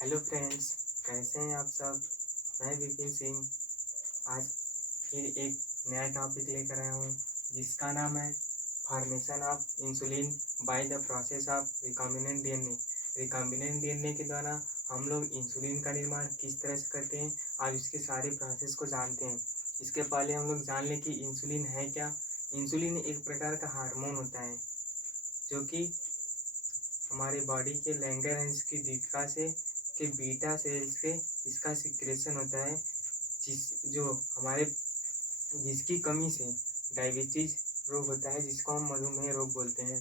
Hello friends, कैसे हैं आप सब। मैं विपिन सिंह आज फिर एक नया टॉपिक लेकर आया हूँ जिसका नाम है formation of insulin by the process of recombinant DNA. Recombinant DNA के द्वारा हम लोग इंसुलिन का निर्माण किस तरह से करते हैं, आज इसके सारे प्रोसेस को जानते हैं। इसके पहले हम लोग जान लें कि इंसुलिन है क्या। इंसुलिन एक प्रकार का हार्मोन होता है जो कि हमारे बॉडी के लैंगरहैंस की दीपिका से के बीटा सेल्स से इसका सिक्रेशन होता है, जो हमारे जिसकी कमी से डायबिटीज रोग होता है, जिसको हम मधुमेह रोग बोलते हैं।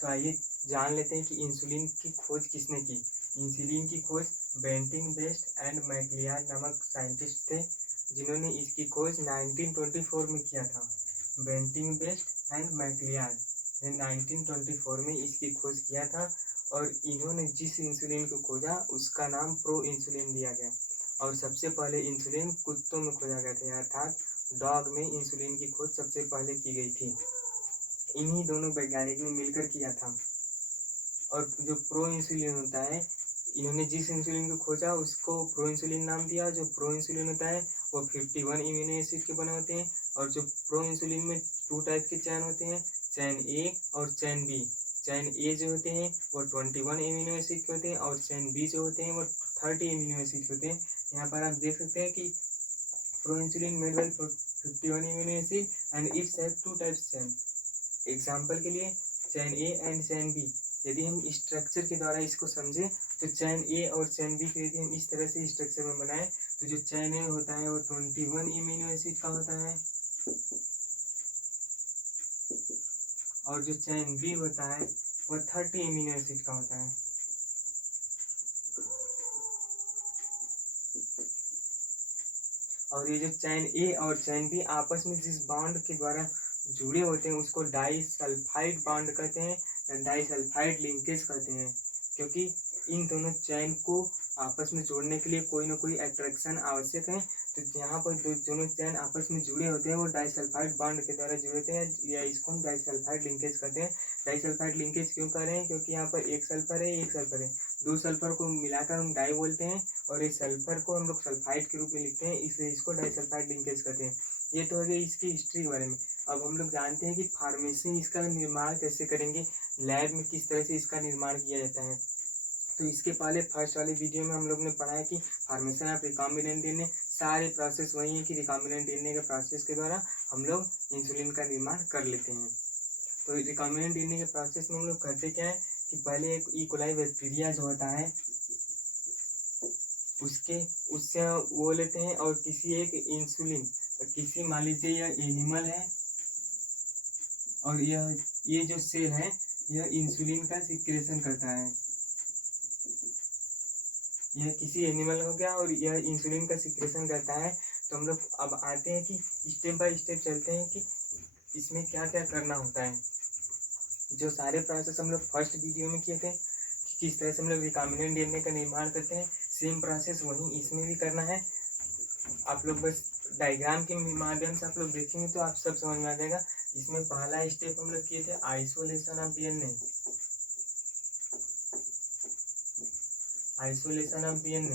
तो आइए जान लेते हैं कि इंसुलिन की खोज किसने की। इंसुलिन की खोज बेंटिंग बेस्ट एंड मैक्लियाड नामक साइंटिस्ट थे, जिन्होंने इसकी खोज 1924 में किया था। बेंटिंग बेस्ट एंड मैक्लियाड ने 1924 में इसकी खोज किया था और इन्होंने जिस इंसुलिन को खोजा उसका नाम प्रो इंसुलिन दिया गया। और सबसे पहले इंसुलिन कुत्तों में खोजा गया था, अर्थात डॉग में इंसुलिन की खोज सबसे पहले की गई थी। इन्हीं दोनों वैज्ञानिक ने मिलकर किया था। और जो प्रो इंसुलिन होता है, इन्होंने जिस इंसुलिन को खोजा उसको प्रो इंसुलिन नाम दिया। जो प्रो इंसुलिन होता है वो 51 इम्यूनो एसिड के बने होते हैं। और जो प्रो इंसुलिन में 2 टाइप के चैन होते हैं, चैन ए और चैन बी। चैन ए जो होते हैं वो 21 इम्यूनो एसिड के होते हैं और चैन बी जो होते हैं वो 30 इम्यूनो एसिड के होते हैं। यहाँ पर आप देख सकते हैं कि pro insulin made by 51 immuno acid and it's have 2 types chain. Example के लिए चैन ए एंड चैन बी, यदि हम स्ट्रक्चर के द्वारा इसको समझें तो चैन ए और चैन बी को यदि हम इस तरह से स्ट्रक्चर में बनाएं तो जो चैन ए होता है वो 21 इम्यूनो एसिड का होता है और जो चैन बी होता है वो 30 इम्यूनो एसिड का होता है। और ये जो चैन ए और चैन बी आपस में जिस बॉन्ड के द्वारा जुड़े होते हैं उसको डाई सल्फाइड बॉन्ड कहते हैं या डाई सल्फाइड लिंकेज कहते हैं, क्योंकि इन दोनों चैन को आपस में जोड़ने के लिए कोई ना कोई अट्रैक्शन आवश्यक है। तो यहाँ पर दोनों चैन आपस में जुड़े होते हैं वो डाइसल्फाइड बॉन्ड के द्वारा जुड़े होते हैं, या इसको हम डाइसल्फाइड लिंकेज कहते हैं। डाइसल्फाइड लिंकेज क्यों कर रहे हैं, क्योंकि यहाँ पर एक सल्फर है एक सल्फर है, 2 सल्फर को मिलाकर हम डाई बोलते हैं और इस सल्फर को हम लोग सल्फाइड के रूप में लिखते हैं, इसलिए इसको डाइसल्फाइड लिंकेज कहते हैं। ये तो हो गई इसकी हिस्ट्री के बारे में। अब हम लोग जानते हैं कि फार्मेसी इसका निर्माण कैसे करेंगे, लैब में किस तरह से इसका निर्माण किया जाता है। तो इसके पहले फर्स्ट वाले वीडियो में हम लोग ने पढ़ा है कि फॉर्मेशन ऑफ रिकॉम्बिनेंट डीएनए, सारे प्रोसेस वही है कि रिकॉम्बिनेंट डीएनए के प्रोसेस के द्वारा हम लोग इंसुलिन का निर्माण कर लेते हैं। तो रिकॉम्बिनेंट डीएनए के प्रोसेस में हम लोग करते क्या है कि पहले एक इकोलाई बैक्टीरिया जो होता है उससे वो लेते हैं और किसी एक इंसुलिन, किसी मान लीजिए यह एनिमल है और ये जो सेल है यह इंसुलिन का सिक्रेशन करता है। यह किसी एनिमल हो गया और यह इंसुलिन का सिक्रेशन करता है। तो हम लोग अब आते हैं कि स्टेप बाय स्टेप चलते हैं कि इसमें क्या क्या करना होता है। जो सारे प्रोसेस हम लोग फर्स्ट वीडियो में किए थे कि किस तरह से हम लोग रिकॉम्बिनेंट डीएनए का निर्माण करते हैं, सेम प्रोसेस वहीं इसमें भी करना है। आप लोग बस डायग्राम के माध्यम से आप लोग देखेंगे तो आप सब समझ में आ जाएगा। इसमें पहला स्टेप हम लोग किए थे isolation of DNA. Isolation of DNA,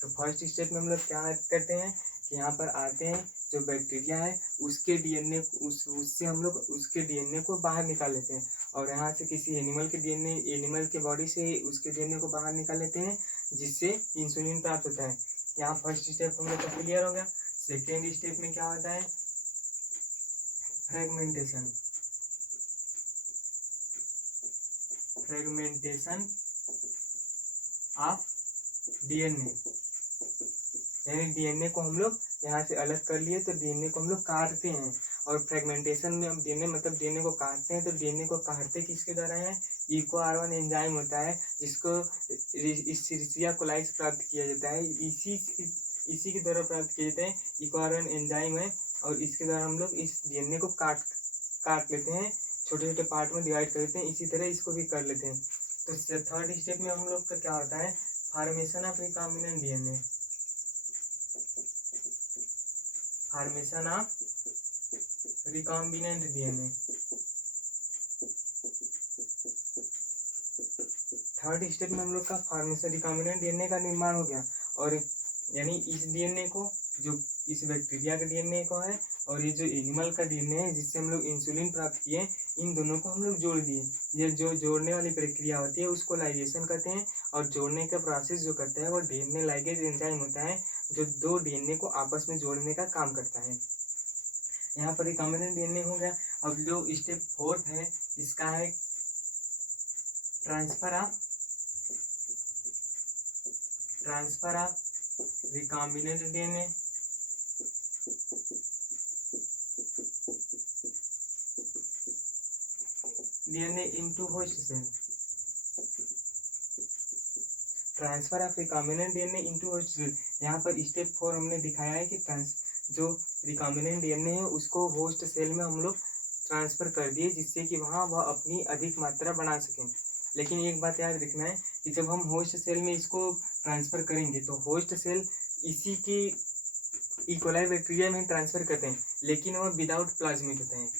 तो फर्स्ट स्टेप में हम लोग क्या करते हैं कि यहाँ पर आते हैं, जो बैक्टीरिया है उसके डीएनए उससे हम लोग उसके डीएनए को बाहर निकाल लेते हैं और यहाँ से किसी एनिमल के डीएनए, एनिमल के बॉडी से उसके डीएनए को बाहर निकाल लेते हैं, जिससे इंसुलिन प्राप्त होता है। यहाँ फर्स्ट स्टेप हम लोग का क्लियर हो गया। सेकेंड स्टेप में क्या होता है, फ्रेगमेंटेशन। फ्रेगमेंटेशन ऑफ डीएनए, यानी डीएनए को हम लोग यहाँ से अलग कर लिए तो डीएनए को हम लोग काटते हैं। और फ्रेगमेंटेशन में हम डीएनए मतलब डीएनए को काटते हैं, तो डीएनए को काटते किसके द्वारा है, EcoR1 एंजाइम होता है जिसको इस्चेरिशिया कोलाई से प्राप्त किया जाता है। इसी के द्वारा प्राप्त किया जाता है, EcoR1 एंजाइम है और इसके द्वारा हम लोग इस डीएनए को काट लेते हैं, छोटे छोटे पार्ट में डिवाइड कर लेते हैं। इसी तरह इसको भी कर लेते हैं। तो थर्ड स्टेप में हम लोग का क्या होता है, formation of recombinant DNA. Formation of recombinant DNA. Third step में हम लोग का फॉर्मेशन रिकॉम्बिनेंट डीएनए का निर्माण हो गया, और यानी इस डीएनए को, जो इस बैक्टीरिया का डीएनए को है और ये जो एनिमल का डीएनए है जिससे हम लोग इंसुलिन प्राप्त किए, इन दोनों को हम लोग जोड़ दिए। ये जो जोड़ने वाली प्रक्रिया होती है उसको लाइगेशन कहते हैं, और जोड़ने का प्रोसेस जो करता है वो डीएनए लाइगेज एंजाइम होता है, जो दो डीएनए को आपस में जोड़ने का काम करता है। यहाँ पर रिकॉम्बिनेंट डीएनए हो गया। अब जो स्टेप फोर्थ है इसका है transfer of recombinant DNA into host cell. Transfer of recombinant DNA into host cell. यहाँ पर स्टेप 4 हमने दिखाया है कि जो रिकॉम्बिनेंट डीएनए है उसको होस्ट सेल में हम लोग ट्रांसफर कर दिए, जिससे कि वहाँ वह अपनी अधिक मात्रा बना सकें। लेकिन एक बात याद रखना है कि जब हम होस्ट सेल में इसको ट्रांसफ़र करेंगे तो होस्ट सेल इसी की ई कोलाई बैक्टीरिया में ट्रांसफ़र करते हैं, लेकिन वह विदाउट प्लाज्मिड होते हैं।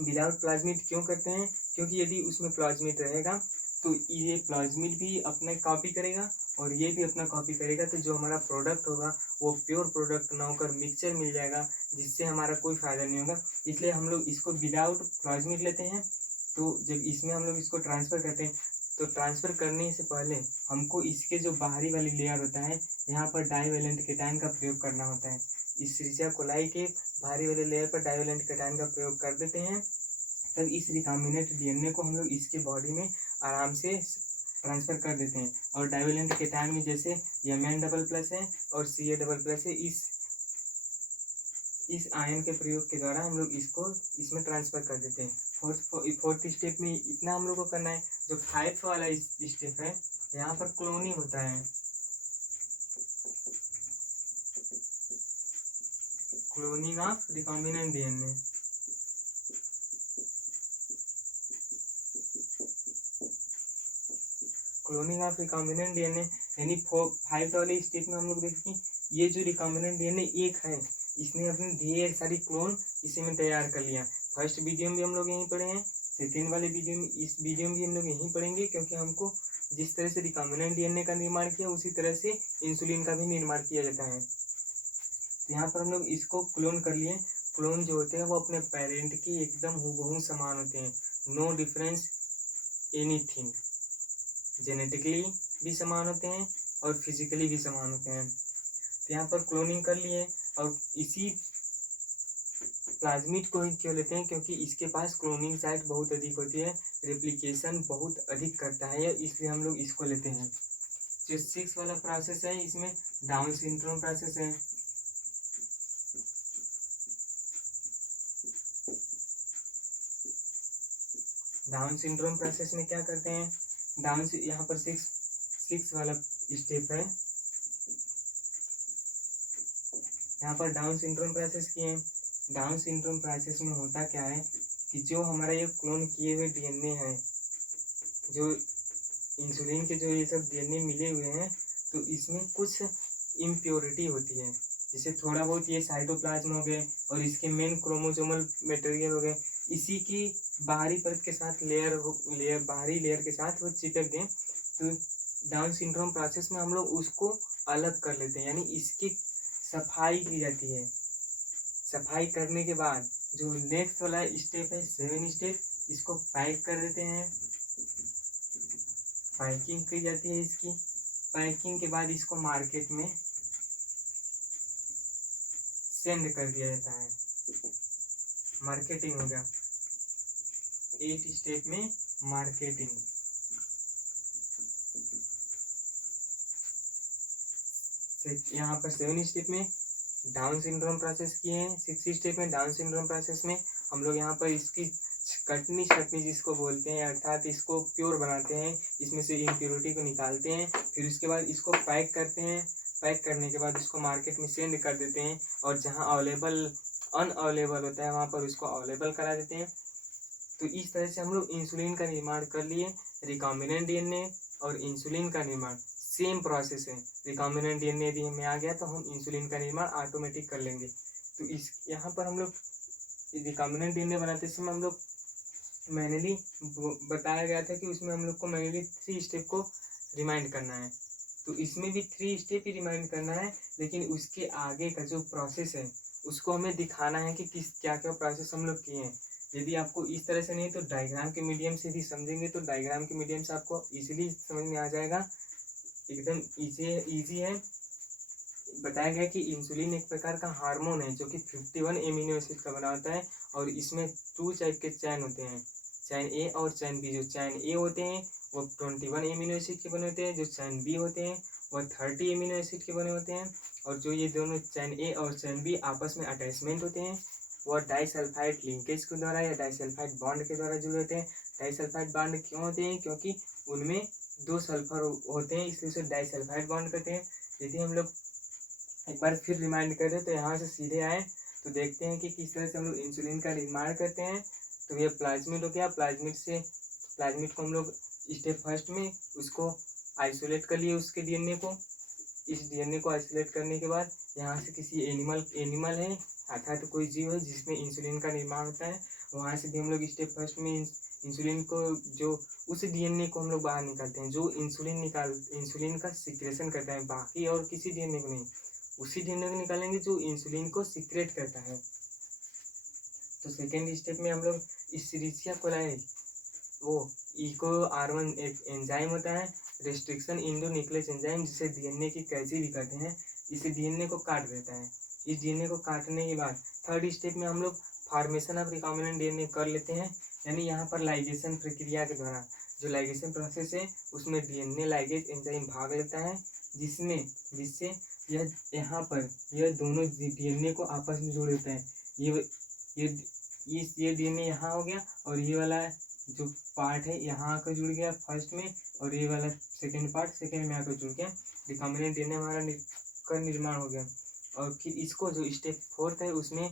विदाउट प्लाज्मिड क्यों करते हैं? क्योंकि यदि उसमें प्लाज्मिड रहेगा तो ये प्लाज्मिड भी अपना कॉपी करेगा और ये भी अपना कॉपी करेगा, तो जो हमारा प्रोडक्ट होगा वो प्योर प्रोडक्ट ना होकर मिक्सचर मिल जाएगा, जिससे हमारा कोई फ़ायदा नहीं होगा। इसलिए हम लोग इसको विदाउट प्लाज्मिड लेते हैं। तो जब इसमें हम लोग इसको ट्रांसफ़र करते हैं तो ट्रांसफ़र करने से पहले हमको इसके जो बाहरी वाली लेयर होता है यहाँ पर डाइवेलेंट केटायन का प्रयोग करना होता है। इस एस्चेरिचिया कोलाई के बाहरी वाले लेयर पर डाइवेलेंट केटायन का प्रयोग कर देते हैं, तब इस रिकॉम्बिनेंट डीएनए को हम लोग इसके बॉडी में आराम से ट्रांसफ़र कर देते हैं। और डाइवेलेंट केटायन में जैसे Mn++ है और Ca++ है, इस आयन के प्रयोग के द्वारा हम लोग इसको इसमें ट्रांसफ़र कर देते हैं। फोर्थ स्टेप में इतना हम लोग को करना है। जो 5th वाला स्टेप है यहाँ पर क्लोनिंग होता है। Cloning of recombinant DNA. Cloning of recombinant DNA यानी 5th वाले स्टेप में हम लोग देखें ये जो रिकॉम्बिनेंट डीएनए एक है, इसने अपने ढेर सारी क्लोन इसी में तैयार कर लिया। फर्स्ट वीडियो में भी हम लोग यहीं पढ़े हैं, सेकेंड वाले वीडियो में, इस वीडियो में भी हम लोग यहीं पढ़ेंगे, क्योंकि हमको जिस तरह से रिकॉम्बिनेंट डीएनए का निर्माण किया उसी तरह से इंसुलिन का भी निर्माण किया जाता है। तो यहाँ पर हम लोग इसको क्लोन कर लिए। क्लोन जो होते हैं वो अपने पेरेंट की एकदम हूबहू समान होते हैं, नो डिफरेंस एनीथिंग। जेनेटिकली भी समान होते हैं और फिजिकली भी समान होते हैं। तो यहाँ पर क्लोनिंग कर लिए और इसी प्लाज्मिड को ही क्यों लेते हैं? क्योंकि इसके पास क्लोनिंग साइट बहुत अधिक होती है, रेप्लिकेशन बहुत अधिक करता है, इसलिए हम लोग इसको लेते हैं। जो 6 वाला प्रोसेस है इसमें डाउन सिंड्रोम प्रोसेस है। डाउन सिंड्रोम प्रोसेस में क्या करते हैं? यहाँ पर 6 वाला स्टेप है, यहाँ पर डाउन सिंड्रोम प्रोसेस किए। डाउन सिंड्रोम प्रोसेस में होता क्या है कि जो हमारा ये क्लोन किए हुए डीएनए है, जो इंसुलिन के जो ये सब डीएनए मिले हुए हैं, तो इसमें कुछ इम्प्योरिटी होती है। जैसे थोड़ा बहुत ये साइटोप्लाज्म हो गए और इसके मेन क्रोमोसोमल मटेरियल हो गए, इसी की बाहरी परत के साथ बाहरी लेयर के साथ वो चिपक गए। तो डाउन सिंड्रोम प्रोसेस में हम लोग उसको अलग कर लेते हैं, यानी इसकी सफाई की जाती है। सफाई करने के बाद जो नेक्स्ट वाला स्टेप है 7 स्टेप, इसको पैक कर देते हैं। पैकिंग की जाती है इसकी। पैकिंग के बाद इसको मार्केट में सेंड कर दिया जाता है। मार्केटिंग हो गया। 8 स्टेप में मार्केटिंग। यहाँ पर 7 स्टेप में डाउन सिंड्रोम प्रोसेस किए हैं। 6 स्टेप में डाउन सिंड्रोम प्रोसेस में हम लोग यहाँ पर इसकी कटनी जिसको बोलते हैं, अर्थात इसको प्योर बनाते हैं, इसमें से इम्प्योरिटी को निकालते हैं। फिर उसके बाद इसको पैक करते हैं। पैक करने के बाद इसको मार्केट में सेंड कर देते हैं, और जहाँ अनअवेलेबल होता है वहाँ पर उसको अवेलेबल करा देते हैं। तो इस तरह से हम लोग इंसुलिन का निर्माण कर लिए। रिकॉम्बिनेंट डीएनए और इंसुलिन का निर्माण सेम प्रोसेस है। रिकॉम्बिनेंट डीएनए यदि हमें आ गया तो हम इंसुलिन का निर्माण ऑटोमेटिक कर लेंगे। तो इस यहाँ पर हम लोग रिकॉम्बिनेंट डीएनए बनाते समय हम लोग मैनुअली बताया गया था कि उसमें हम लोग को मैनुअली 3 स्टेप को रिमाइंड करना है। तो इसमें भी 3 स्टेप ही रिमाइंड करना है, लेकिन उसके आगे का जो प्रोसेस है उसको हमें दिखाना है कि किस क्या क्या प्रोसेस हम लोग किए हैं। यदि आपको इस तरह से नहीं तो डायग्राम के मीडियम से भी समझेंगे तो डायग्राम के मीडियम से आपको इजीली समझ में आ जाएगा। एकदम इजी है। बताया गया कि इंसुलिन एक प्रकार का हार्मोन है जो कि 51 एमिनो एसिड का बना होता है और इसमें 2 टाइप के चैन होते हैं, चैन ए और चैन बी। जो चैन ए होते हैं वो 21 एमिनो एसिड के बने होते हैं, जो चैन बी होते हैं वो 30 एमिनो एसिड के बने होते हैं। और जो ये दोनों चैन ए और चैन बी आपस में अटैचमेंट होते हैं वो डाइसल्फाइड लिंकेज के द्वारा या डाइसल्फाइड बॉन्ड के द्वारा जुड़े होते हैं। डाइसल्फाइड बॉन्ड क्यों होते हैं? क्योंकि उनमें 2 सल्फर होते हैं, इसलिए उसे डाइसल्फाइड बॉन्ड कहते हैं। यदि हम लोग एक बार फिर रिमाइंड करें तो यहाँ से सीधे आए तो देखते हैं कि किस तरह से हम लोग इंसुलिन का निर्माण करते हैं। तो ये प्लाज्मिड हो गया। प्लाज्मिड को हम लोग स्टेप फर्स्ट में उसको आइसोलेट कर लिए उसके डीएनए को। इस डीएनए को आइसोलेट करने के बाद यहाँ से किसी एनिमल है अर्थात तो कोई जीव है जिसमें इंसुलिन का निर्माण होता है, वहाँ से भी हम लोग स्टेप फर्स्ट में इंसुलिन को जो उस डीएनए को हम लोग बाहर निकालते हैं जो इंसुलिन का सिक्रेशन करता है, बाकी और किसी डीएनए को नहीं, उसी डीएनए को निकालेंगे जो इंसुलिन को सिक्रेट करता है। तो सेकेंड स्टेप में हम लोग इस्चेरिचिया कोलाई वो इको R1 एक एंजाइम होता है, रेस्ट्रिक्शन इंडोन्यूक्लियस एंजाइम, जिसे डीएनए की कैंची भी कहते हैं। इसे डीएनए को काट देता है। इस डीएनए को काटने के बाद थर्ड स्टेप में हम लोग फॉर्मेशन ऑफ रिकॉम्बिनेंट डीएनए कर लेते हैं, यानी यहाँ पर लाइगेशन प्रक्रिया के द्वारा जो लाइगेशन प्रोसेस है उसमें डीएनए लाइगेज एंजाइम भाग लेता है, जिससे यह यहाँ पर यह दोनों डीएनए को आपस में जोड़ देता है। ये डीएनए यहाँ हो गया और ये वाला जो पार्ट है यहाँ आकर जुड़ गया फर्स्ट में, और ये वाला सेकेंड पार्ट सेकेंड में आकर जुड़ गया। रिकॉम्बिनेंट डीएनए हमारा का निर्माण हो गया। और फिर इसको जो स्टेप फोर्थ है उसमें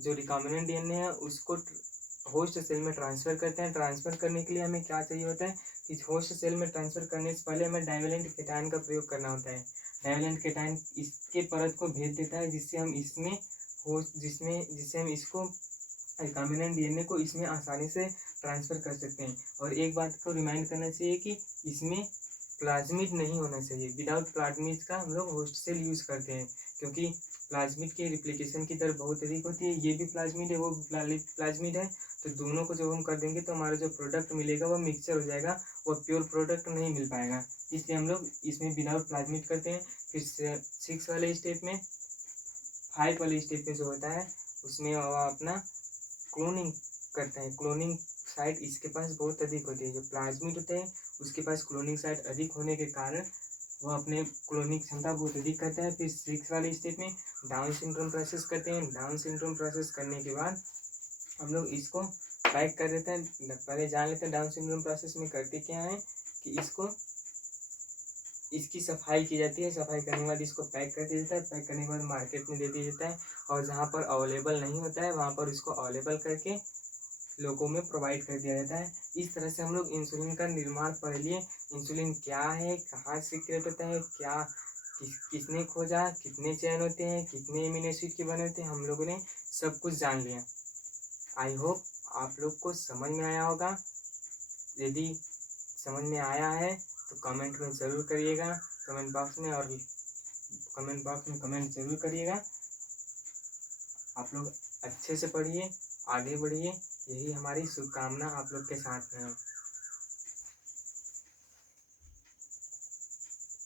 जो रिकॉम्बिनेंट डीएनए है उसको होस्ट सेल में ट्रांसफर करते हैं। ट्रांसफर करने के लिए हमें क्या चाहिए होता है कि होस्ट सेल में ट्रांसफर करने से पहले हमें डाइवेलेंट केटायन का प्रयोग करना होता है। डाइवेलेंट केटायन इसके परत को भेज देता है जिससे हम इसको रिकॉम्बिनेंट डीएनए को इसमें आसानी से ट्रांसफर कर सकते हैं। और एक बात को रिमाइंड करना चाहिए कि इसमें प्लाज्मिड नहीं होना चाहिए। विदाउट प्लाज्मिड का हम लोग होस्ट सेल यूज करते हैं क्योंकि प्लाज्मिड के रिप्लिकेशन की दर बहुत अधिक होती है। ये भी प्लाज्मिड है, वो भी प्लाज्मिड है, तो दोनों को जब हम कर देंगे तो हमारा जो प्रोडक्ट मिलेगा वो मिक्सचर हो जाएगा, वो प्योर प्रोडक्ट नहीं मिल पाएगा। इसलिए हम लोग इसमें विदाउट प्लाज्मिड करते हैं। फिर 6 वाले स्टेप में 5 वाले स्टेप में जो होता है उसमें वो अपना क्लोनिंग करते हैं। क्लोनिंग साइट इसके पास बहुत अधिक होती है। जो प्लाज्मिड होते हैं उसके पास क्लोनिंग साइट अधिक होने के कारण वो अपने क्लोनिंग क्षमता बहुत अधिक करता है। फिर 6 वाले स्टेप में डाउन सिंड्रोम प्रोसेस करते हैं। डाउन सिंड्रोम प्रोसेस करने के बाद हम लोग इसको पैक कर देते हैं। पहले जान लेते हैं डाउन सिंड्रोम प्रोसेस में करते क्या है कि इसकी सफाई की जाती है। सफाई करने के बाद इसको पैक कर दिया जाता है। पैक करने के बाद मार्केट में दे दिया जाता है और जहाँ पर अवेलेबल नहीं होता है वहाँ पर इसको अवेलेबल करके लोगों में प्रोवाइड कर दिया जाता है। इस तरह से हम लोग इंसुलिन का निर्माण पढ़ लिए। इंसुलिन क्या है, कहाँ सीक्रेट होता है, क्या किसने खोजा, कितने चैन होते हैं, कितने एमिनो एसिड के बने होते हैं, हम लोगों ने सब कुछ जान लिया। आई होप आप लोग को समझ में आया होगा। यदि समझ में आया है तो कमेंट में ज़रूर करिएगा, कमेंट बॉक्स में कमेंट ज़रूर करिएगा। आप लोग अच्छे से पढ़िए, आगे बढ़िए, यही हमारी शुभकामना आप लोग के साथ में है।